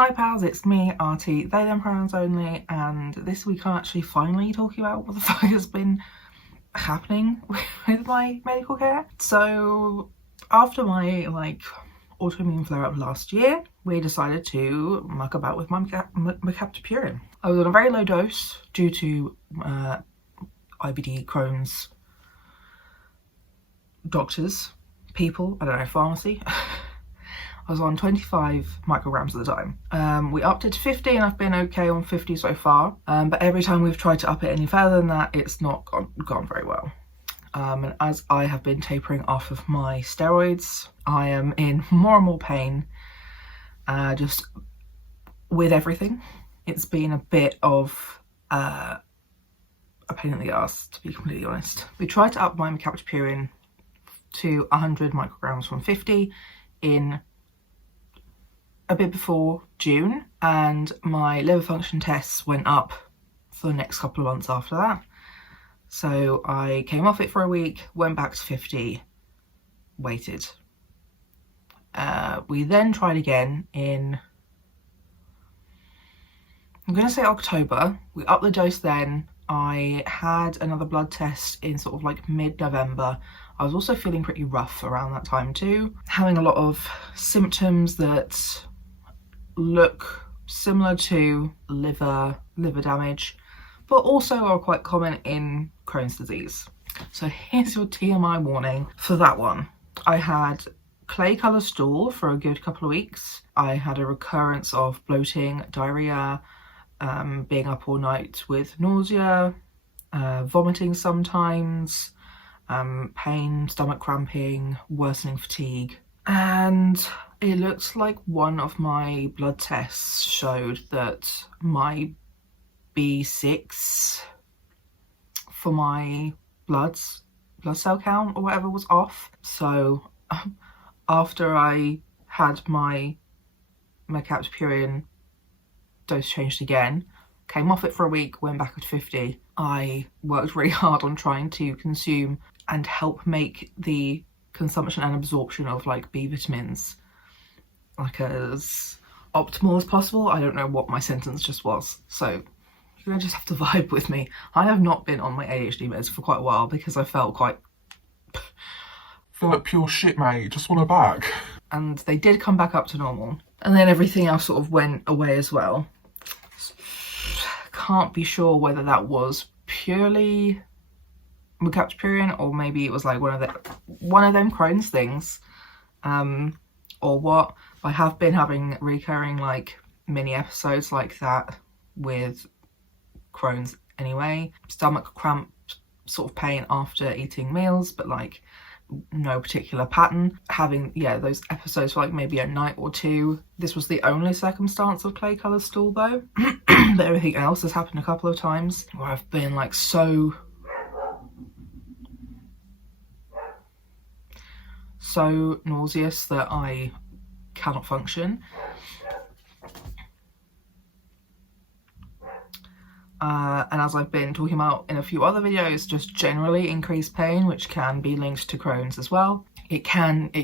Hi pals, it's me, Artie, they them pronouns only, and this week I'm actually finally talking about what the fuck has been happening with my medical care. So after my autoimmune flare-up last year, we decided to muck about with my Mercaptopurine. I was on a very low dose due to IBD, Crohn's, doctors, people, I don't know, pharmacy. I was on 25 micrograms at the time. We upped it to 50 and I've been okay on 50 so far. But every time we've tried to up it any further than that, it's not gone very well. And as I have been tapering off of my steroids, I am in more and more pain, just with everything. It's been a bit of a pain in the ass, to be completely honest. We tried to up my Mercaptopurine to 100 micrograms from 50 in a bit before June, and my liver function tests went up for the next couple of months after that. So I came off it for a week, went back to 50, waited. We then tried again in, I'm going to say October. We upped the dose then. I had another blood test in sort of like mid-November. I was also feeling pretty rough around that time too, having a lot of symptoms that look similar to liver damage, but also are quite common in Crohn's disease. So here's your TMI warning for that one. I had clay colour stool for a good couple of weeks. I had a recurrence of bloating, diarrhea, being up all night with nausea, vomiting sometimes, pain, stomach cramping, worsening fatigue. And it looks like one of my blood tests showed that my B6 for my blood cell count or whatever was off. So after I had my Mercaptopurine dose changed again, came off it for a week, went back at 50, I worked really hard on trying to consume and help make the consumption and absorption of like B vitamins like as optimal as possible. I don't know what my sentence just was, so you're gonna just have to vibe with me. I have not been on my ADHD meds for quite a while because I felt quite feel like pure shit, mate. Just want her back. And they did come back up to normal, and then everything else sort of went away as well. Can't be sure whether that was purely Mercaptopurine or maybe it was like one of them Crohn's things, or what. I have been having recurring like mini episodes like that with Crohn's anyway. Stomach cramp sort of pain after eating meals, but like no particular pattern. Having those episodes for like maybe a night or two. This was the only circumstance of clay colour stool though. But everything else has happened a couple of times where I've been like so nauseous that I cannot function. And as I've been talking about in a few other videos, just generally increased pain, which can be linked to Crohn's as well. It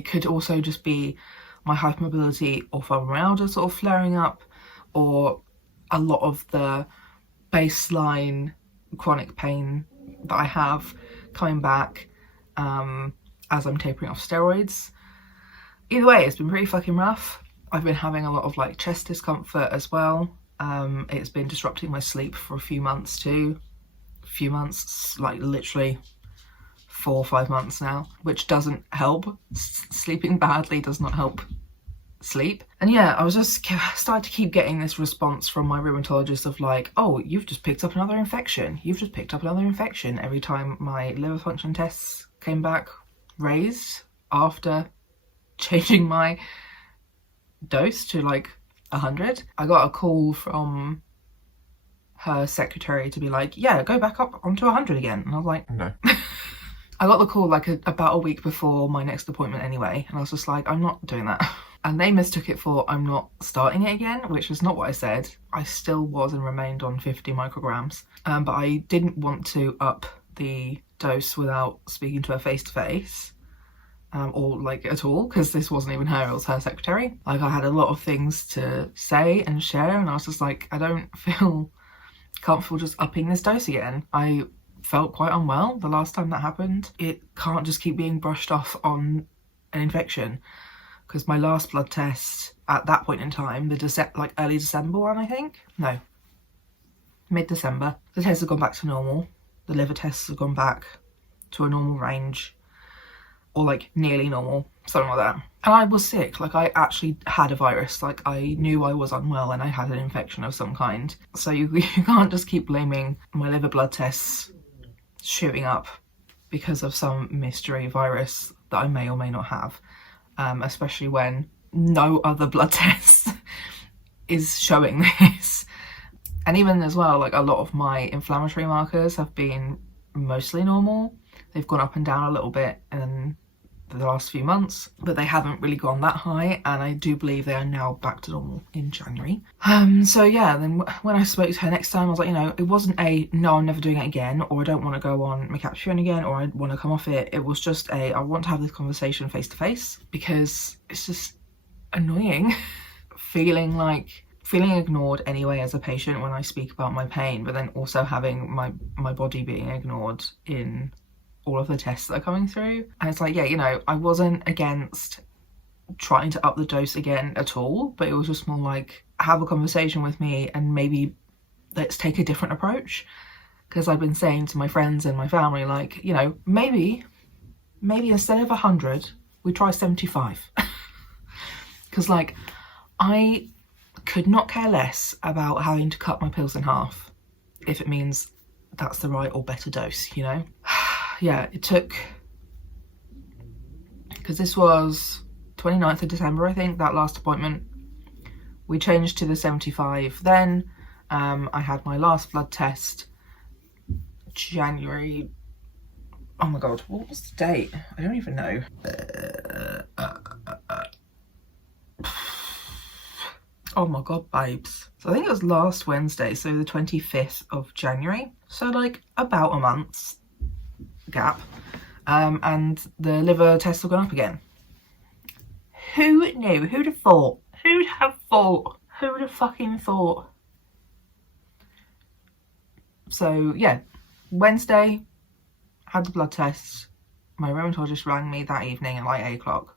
could also just be my hypermobility or fibromyalgia sort of flaring up, or a lot of the baseline chronic pain that I have coming back as I'm tapering off steroids. Either way, it's been pretty fucking rough. I've been having a lot of like chest discomfort as well. It's been disrupting my sleep for a few months too. Like literally 4 or 5 months now, which doesn't help. Sleeping badly does not help sleep. And yeah, I was just started to keep getting this response from my rheumatologist of like, oh, you've just picked up another infection. You've just picked up another infection every time my liver function tests came back raised after changing my dose to like 100. I got a call from her secretary to be like, yeah, go back up onto 100 again. And I was like, no. I got the call like about a week before my next appointment anyway, and I was just like, I'm not doing that. And they mistook it for I'm not starting it again, which is not what I said. I still was and remained on 50 micrograms, but I didn't want to up the dose without speaking to her face to face. or like at all, because this wasn't even her, it was her secretary. Like, I had a lot of things to say and share, and I was just like, I don't feel comfortable just upping this dose again. I felt quite unwell the last time that happened. It can't just keep being brushed off on an infection, because my last blood test at that point in time, like early December one, I think, no, mid-December, the tests have gone back to normal. The liver tests have gone back to a normal range, or like nearly normal, something like that. And I was sick, like I actually had a virus, like I knew I was unwell and I had an infection of some kind. So you can't just keep blaming my liver blood tests shooting up because of some mystery virus that I may or may not have, especially when no other blood test is showing this. And even as well, like a lot of my inflammatory markers have been mostly normal. They've gone up and down a little bit in the last few months, but they haven't really gone that high, and I do believe they are now back to normal in January. So yeah, then when I spoke to her next time, I was like, you know, it wasn't a no, I'm never doing it again, or I don't want to go on Mercaptopurine again, or I want to come off it. It was just a, I want to have this conversation face to face, because it's just annoying feeling ignored anyway as a patient when I speak about my pain, but then also having my body being ignored in all of the tests that are coming through. And it's like, yeah, you know, I wasn't against trying to up the dose again at all, but it was just more like, have a conversation with me and maybe let's take a different approach. Because I've been saying to my friends and my family, like, you know, maybe instead of 100 we try 75. Because like, I could not care less about having to cut my pills in half if it means that's the right or better dose, you know. Yeah, it took, because this was 29th of December, I think, that last appointment. We changed to the 75 then. I had my last blood test January, oh my god, what was the date? I don't even know. Oh my god, babes. So I think it was last Wednesday, so the 25th of January. So like about a month's gap. And the liver tests have gone up again. Who knew? Who'd have thought? Who'd have thought? Who'd have fucking thought? So yeah, Wednesday, had the blood test. My rheumatologist rang me that evening at like 8 o'clock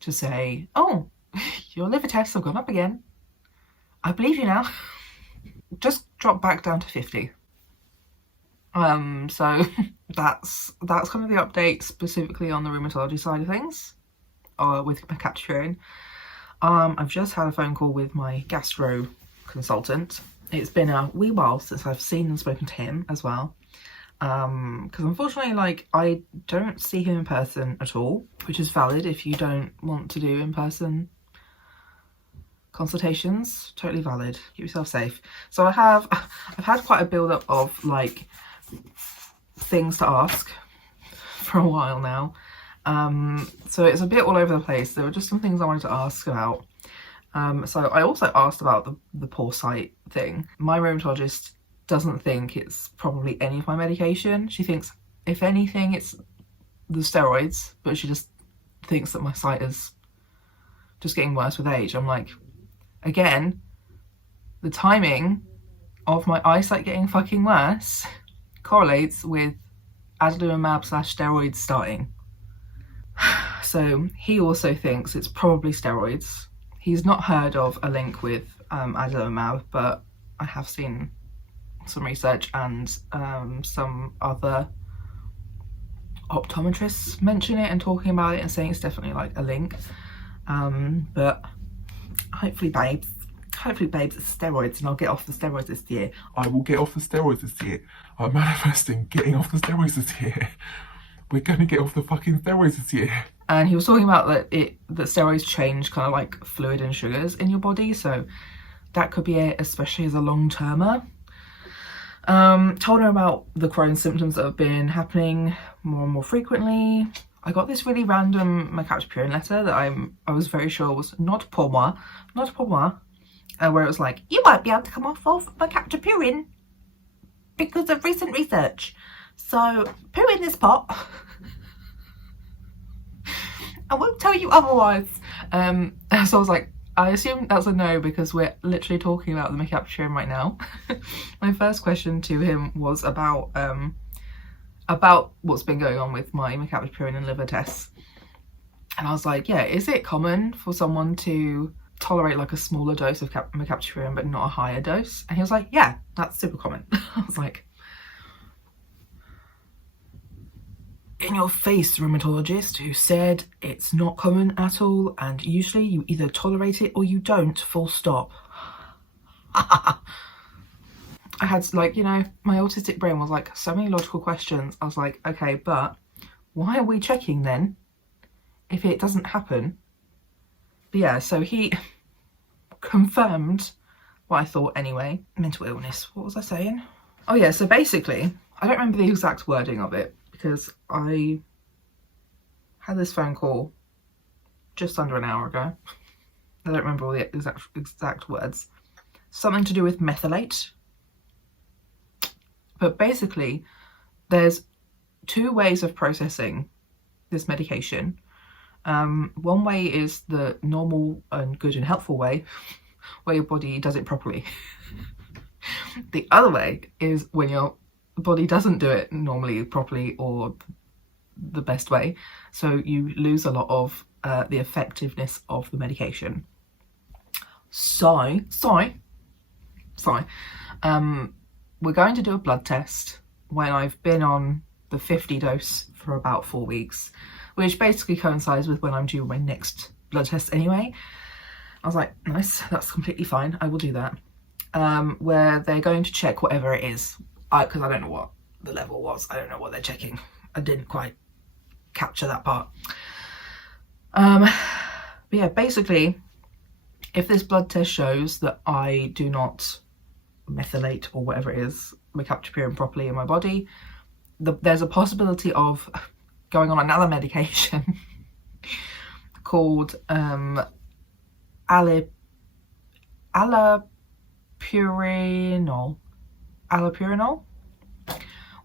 to say, oh, your liver tests have gone up again. I believe you now. Just dropped back down to 50. So that's kind of the update specifically on the rheumatology side of things, with Mercaptopurine. I've just had a phone call with my gastro consultant. It's been a wee while since I've seen and spoken to him as well. Because unfortunately, like, I don't see him in person at all, which is valid if you don't want to do in-person consultations. Totally valid. Keep yourself safe. So I've had quite a build-up of like things to ask for a while now. So it's a bit all over the place. There were just some things I wanted to ask about. So I also asked about the poor sight thing. My rheumatologist doesn't think it's probably any of my medication. She thinks, if anything, it's the steroids, but she just thinks that my sight is just getting worse with age. I'm like, again, the timing of my eyesight getting fucking worse correlates with adalimumab/steroids starting. So he also thinks it's probably steroids. He's not heard of a link with adalimumab, but I have seen some research and some other optometrists mention it and talking about it and saying it's definitely like a link. But hopefully babes, it's steroids and I'll get off the steroids this year. I will get off the steroids this year. I'm manifesting getting off the steroids this year. We're gonna get off the fucking steroids this year. And he was talking about that steroids change kind of like fluid and sugars in your body, so that could be it, especially as a long-termer. Told her about the Crohn's symptoms that have been happening more and more frequently. I got this really random Mercaptopurine letter that I was very sure was not pour moi, where it was like, you might be able to come off of Mercaptopurine because of recent research. So poo in this pot. I won't tell you otherwise. So I was like, I assume that's a no because we're literally talking about the Mercaptopurine right now. My first question to him was about what's been going on with my Mercaptopurine and liver tests. And I was like, yeah, is it common for someone to tolerate like a smaller dose of Mercaptopurine but not a higher dose? And he was like, yeah, that's super common. I was like, in your face, rheumatologist, who said it's not common at all and usually you either tolerate it or you don't, full stop. I had like, you know, my autistic brain was like so many logical questions. I was like, okay, but why are we checking then if it doesn't happen? But yeah, so he confirmed what I thought anyway. Mental illness, what was I saying? Oh yeah, so basically, I don't remember the exact wording of it because I had this phone call just under an hour ago. I don't remember all the exact words. Something to do with methylate. But basically, there's two ways of processing this medication. One way is the normal and good and helpful way, where your body does it properly. The other way is when your body doesn't do it normally, properly, or the best way. So you lose a lot of the effectiveness of the medication. So, we're going to do a blood test when I've been on the 50 dose for about 4 weeks, which basically coincides with when I'm due my next blood test anyway. I was like, nice, that's completely fine, I will do that. Where they're going to check whatever it is, because I don't know what the level was, I don't know what they're checking. I didn't quite capture that part. But yeah, basically, if this blood test shows that I do not methylate or whatever it is, Mercaptopurine properly in my body, there's a possibility of going on another medication called allopurinol,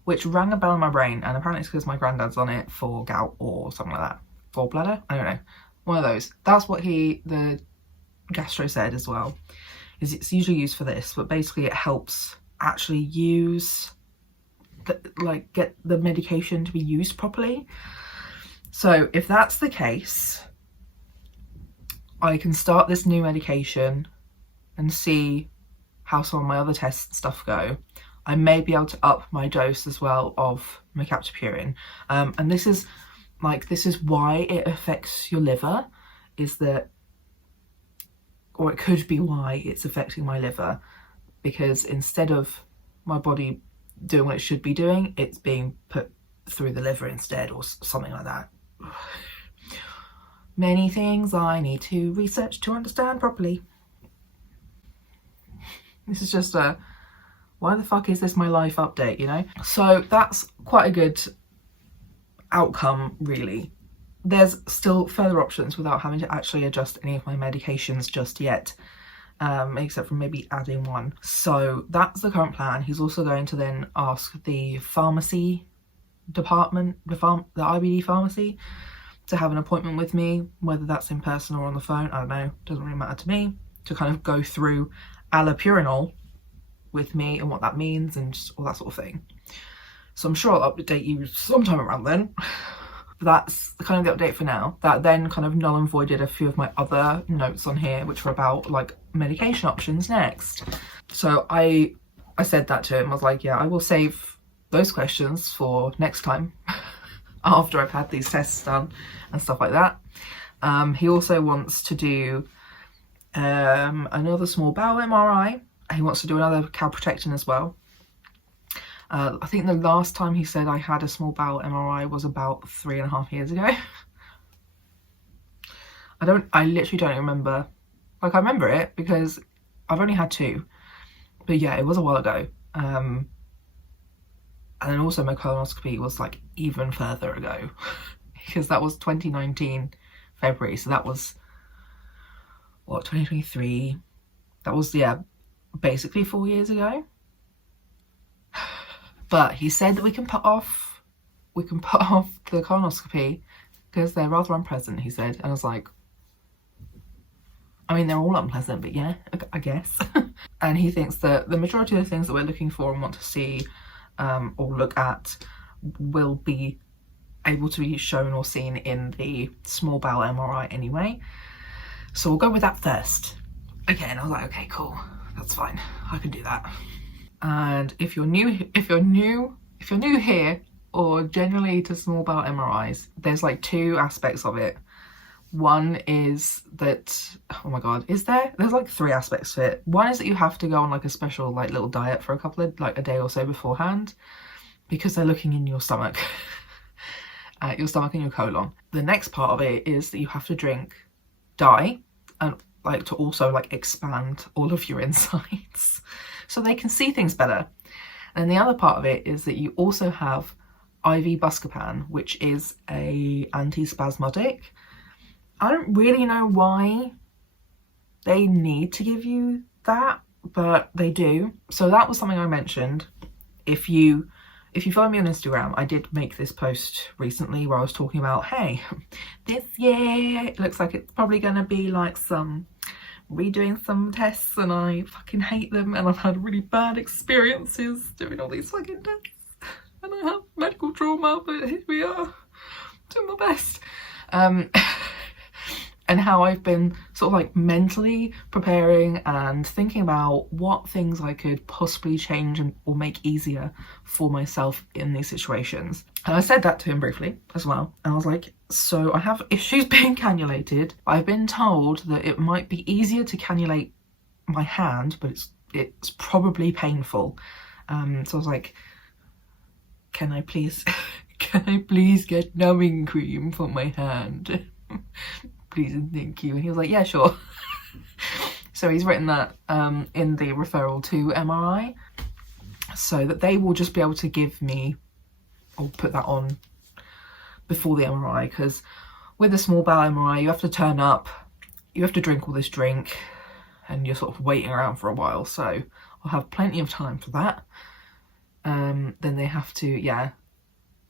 which rang a bell in my brain, and apparently it's because my granddad's on it for gout or something like that, gallbladder, I don't know, one of those. That's what the Gastro said as well, is it's usually used for this, but basically it helps actually get the medication to be used properly. So if that's the case, I can start this new medication and see how some of my other tests and stuff go. I may be able to up my dose as well of Mercaptopurine. And this is why it affects your liver, is that, or it could be why it's affecting my liver, because instead of my body doing what it should be doing, it's being put through the liver instead, or something like that. Many things I need to research to understand properly. This is just a, why the fuck is this my life update, you know? So that's quite a good outcome, really. There's still further options without having to actually adjust any of my medications just yet, except for maybe adding one. So that's the current plan. He's also going to then ask the pharmacy department, the IBD pharmacy, to have an appointment with me, whether that's in person or on the phone, I don't know, doesn't really matter to me, to kind of go through allopurinol with me and what that means and all that sort of thing. So I'm sure I'll update you sometime around then. That's kind of the update for now. That then kind of null and voided a few of my other notes on here, which were about like medication options next. So I said that to him. I was like, yeah, I will save those questions for next time after I've had these tests done and stuff like that. He also wants to do another small bowel MRI. He wants to do another calprotectin as well. I think the last time he said I had a small bowel MRI was about 3.5 years ago. I literally don't remember. Like, I remember it because I've only had 2. But yeah, it was a while ago. And then also my colonoscopy was like even further ago because that was 2019 February. So that was, what, 2023? That was, yeah, basically 4 years ago. But he said that we can put off the colonoscopy because they're rather unpleasant, he said. And I was like, I mean, they're all unpleasant, but yeah, I guess. And he thinks that the majority of the things that we're looking for and want to see or look at will be able to be shown or seen in the small bowel MRI anyway. So we'll go with that first. Again, I was like, okay, cool, that's fine, I can do that. And if you're new here, or generally to small bowel MRIs, there's like two aspects of it. One is that, oh my god, there's like three aspects to it. One is that you have to go on like a special like little diet for a day or so beforehand, because they're looking in your stomach, and your colon. The next part of it is that you have to drink dye, and like to also like expand all of your insides so they can see things better. And the other part of it is that you also have IV Buscopan, which is a antispasmodic. I don't really know why they need to give you that, but they do. So that was something I mentioned. If you follow me on Instagram, I did make this post recently where I was talking about, hey, this year it looks like it's probably going to be like redoing some tests, and I fucking hate them, and I've had really bad experiences doing all these fucking tests, and I have medical trauma, but here we are, doing my best. And how I've been sort of like mentally preparing and thinking about what things I could possibly change or make easier for myself in these situations. And I said that to him briefly as well. And I was like, so I have issues being cannulated. I've been told that it might be easier to cannulate my hand, but it's probably painful. So I was like, can I please get numbing cream for my hand? Please and thank you. And he was like, yeah, sure. So he's written that in the referral to MRI, so that they will just be able to give me, or put that on before the MRI, because with a small bowel MRI you have to turn up, you have to drink all this drink, and you're sort of waiting around for a while, so I'll have plenty of time for that. Then they have to,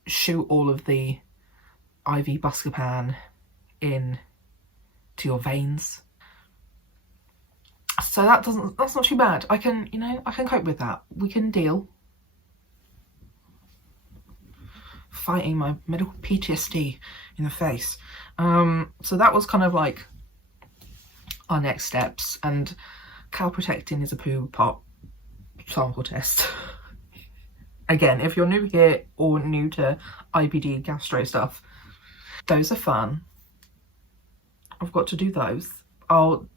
shoot all of the IV Buscopan in to your veins. So that's not too bad. I can cope with that. We can deal. Fighting my medical PTSD in the face. So that was kind of like our next steps, and calprotectin is a poo pot sample test. Again, if you're new here or new to IBD gastro stuff, those are fun. I've got to do those. I'll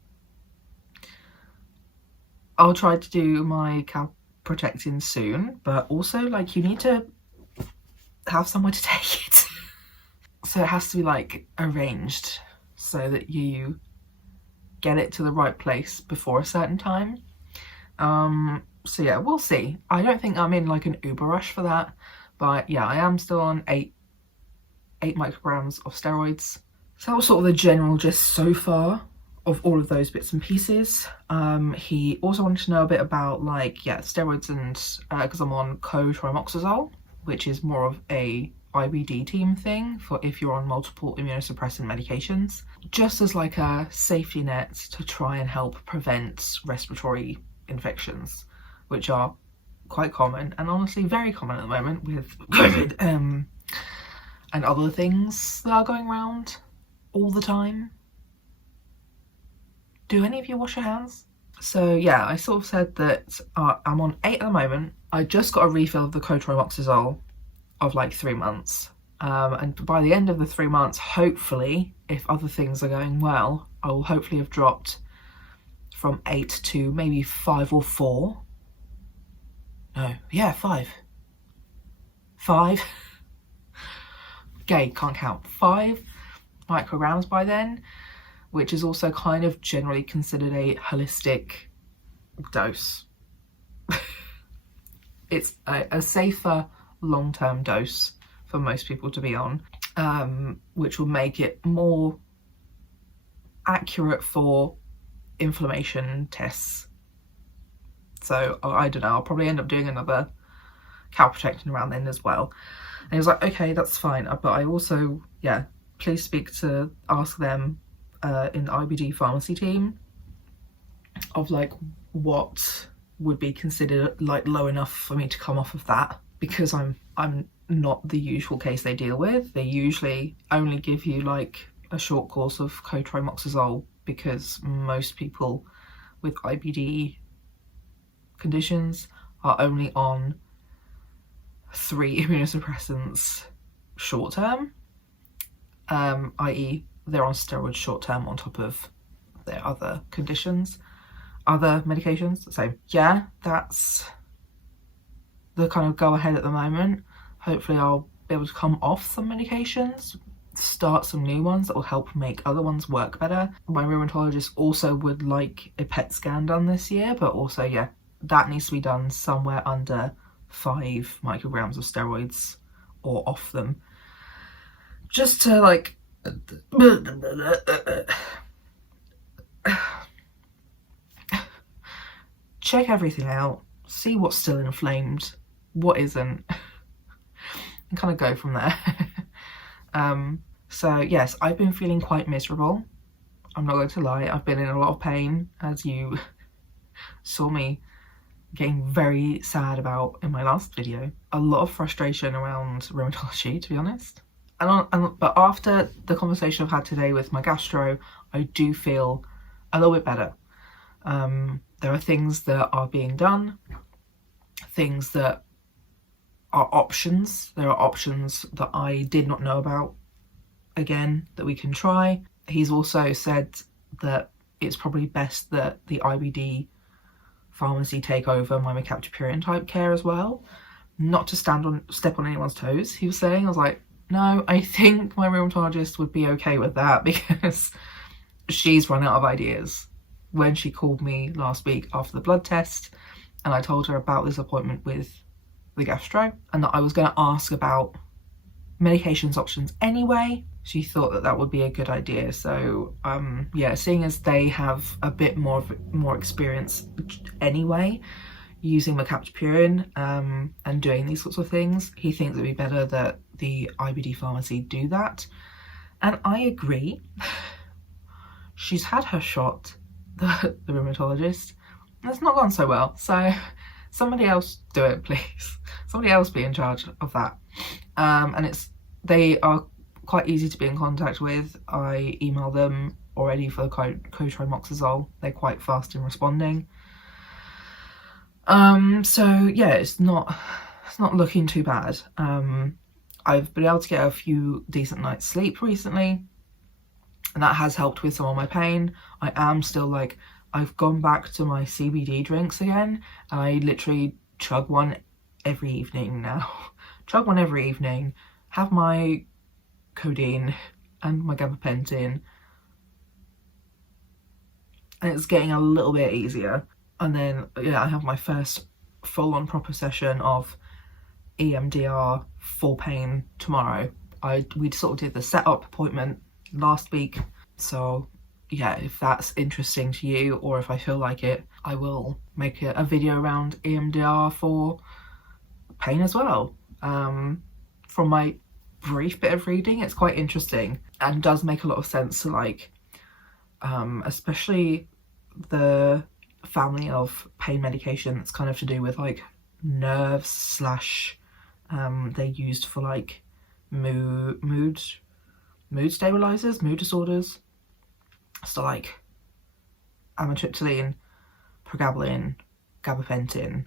try to do my calprotectin soon, but also like you need to have somewhere to take it. So it has to be like arranged so that you get it to the right place before a certain time. So yeah, we'll see. I don't think I'm in like an uber rush for that, but yeah, I am still on 8 micrograms of steroids. So that was sort of the general gist so far of all of those bits and pieces. He also wanted to know a bit about steroids, and because I'm on cotrimoxazole, which is more of a IBD team thing for if you're on multiple immunosuppressant medications, just as like a safety net to try and help prevent respiratory infections, which are quite common, and honestly very common at the moment with COVID and other things that are going around all the time. Do any of you wash your hands? So yeah, I sort of said that I'm on 8 at the moment. I just got a refill of the cotrimoxazole of like 3 months, and by the end of the 3 months, hopefully, if other things are going well, I will hopefully have dropped from 8 to maybe 5 or 4. No, yeah, 5. Okay, can't count. 5 micrograms by then, which is also kind of generally considered a holistic dose. It's a safer long-term dose for most people to be on, which will make it more accurate for inflammation tests. So I don't know, I'll probably end up doing another calprotectin around then as well. And he was like, okay, that's fine, but I also, please ask them in the IBD pharmacy team of like what would be considered like low enough for me to come off of that, because I'm not the usual case they deal with. They usually only give you like a short course of cotrimoxazole, because most people with IBD conditions are only on 3 immunosuppressants short term, i.e. they're on steroids short term on top of their other conditions, other medications. So yeah, that's the kind of go ahead at the moment. Hopefully I'll be able to come off some medications, start some new ones that will help make other ones work better. My rheumatologist also would like a PET scan done this year, but also, yeah, that needs to be done somewhere under 5 micrograms of steroids or off them, just to like check everything out, see what's still inflamed, what isn't, and kind of go from there. So yes, I've been feeling quite miserable. I'm not going to lie, I've been in a lot of pain, as you saw me getting very sad about in my last video. A lot of frustration around rheumatology, to be honest. But after the conversation I've had today with my gastro, I do feel a little bit better. There are things that are being done, things that are options. There are options that I did not know about, again, that we can try. He's also said that it's probably best that the IBD pharmacy take over my Mercaptopurine type care as well. Not to step on anyone's toes, he was saying. I was like, no, I think my rheumatologist would be okay with that, because she's run out of ideas. When she called me last week after the blood test and I told her about this appointment with the gastro and that I was going to ask about medications options anyway, she thought that that would be a good idea. So yeah, seeing as they have a bit more experience anyway using Mercaptopurine and doing these sorts of things, he thinks it'd be better that the IBD pharmacy do that. And I agree. She's had her shot, the rheumatologist, and it's not gone so well. So somebody else do it, please. Somebody else be in charge of that. And they are quite easy to be in contact with. I email them already for the cotrimoxazole. They're quite fast in responding. So yeah, it's not looking too bad. I've been able to get a few decent nights sleep recently, and that has helped with some of my pain. I am still like, I've gone back to my CBD drinks again, and I literally chug one every evening now. Chug one every evening, have my codeine and my gabapentin, and it's getting a little bit easier. And then yeah, I have my first full-on proper session of EMDR for pain tomorrow. We sort of did the setup appointment last week, so yeah, if that's interesting to you, or if I feel like it, I will make a video around EMDR for pain as well. From my brief bit of reading, it's quite interesting and does make a lot of sense to like, especially the family of pain medication that's kind of to do with like nerves / they're used for like mood stabilizers, mood disorders. So like amitriptyline, pregabalin, gabapentin,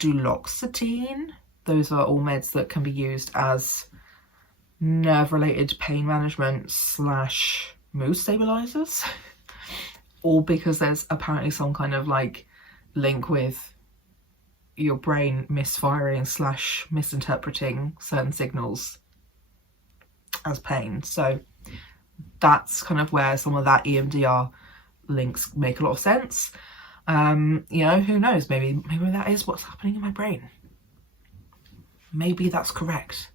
duloxetine. Those are all meds that can be used as nerve-related pain management / mood stabilizers. All because there's apparently some kind of like link with your brain misfiring / misinterpreting certain signals as pain. So that's kind of where some of that EMDR links make a lot of sense. You know, who knows, maybe that is what's happening in my brain. Maybe that's correct.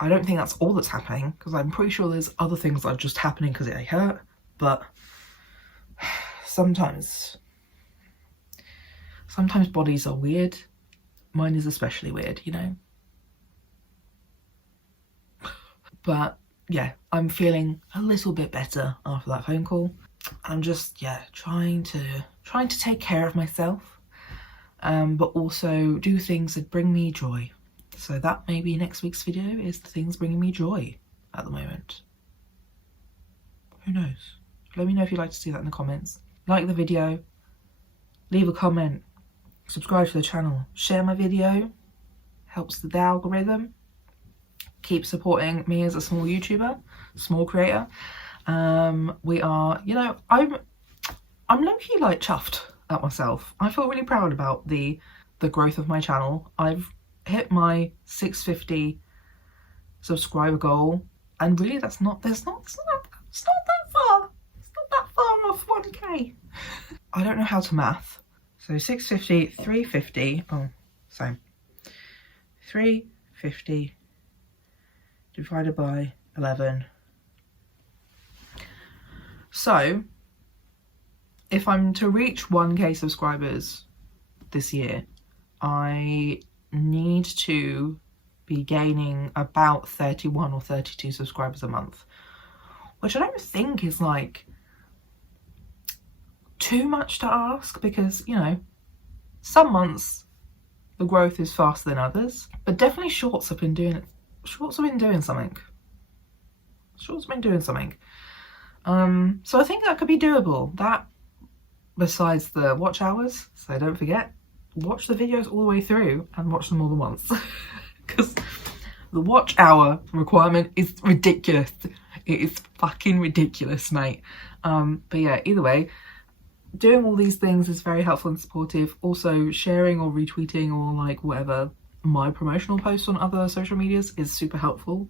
I don't think that's all that's happening, because I'm pretty sure there's other things that are just happening because they hurt, but sometimes bodies are weird. Mine is especially weird, you know. But yeah, I'm feeling a little bit better after that phone call. I'm just, yeah, trying to take care of myself, but also do things that bring me joy. So that maybe next week's video is the things bringing me joy at the moment. Who knows? Let me know if you'd like to see that in the comments. Like the video, leave a comment, subscribe to the channel, share my video, helps the algorithm. Keep supporting me as a small YouTuber, small creator. We are, you know, I'm low-key like chuffed at myself. I feel really proud about the growth of my channel. I've hit my 650 subscriber goal, and really it's not that far. It's not that far off 1k. I don't know how to math. So 650, 350, oh, same. 350 divided by 11. So if I'm to reach 1k subscribers this year, I need to be gaining about 31 or 32 subscribers a month, which I don't think is like too much to ask, because, you know, some months the growth is faster than others, but definitely shorts have been doing something. So I think that could be doable. That, besides the watch hours, so don't forget, watch the videos all the way through and watch them all at once. Because the watch hour requirement is ridiculous. It is fucking ridiculous, mate. But yeah, either way, doing all these things is very helpful and supportive. Also, sharing or retweeting or like whatever my promotional posts on other social medias is super helpful.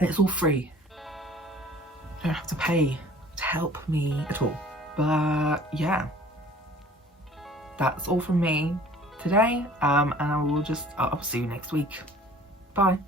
It's all free. You don't have to pay to help me at all. But yeah, that's all from me today. And I'll see you next week. Bye.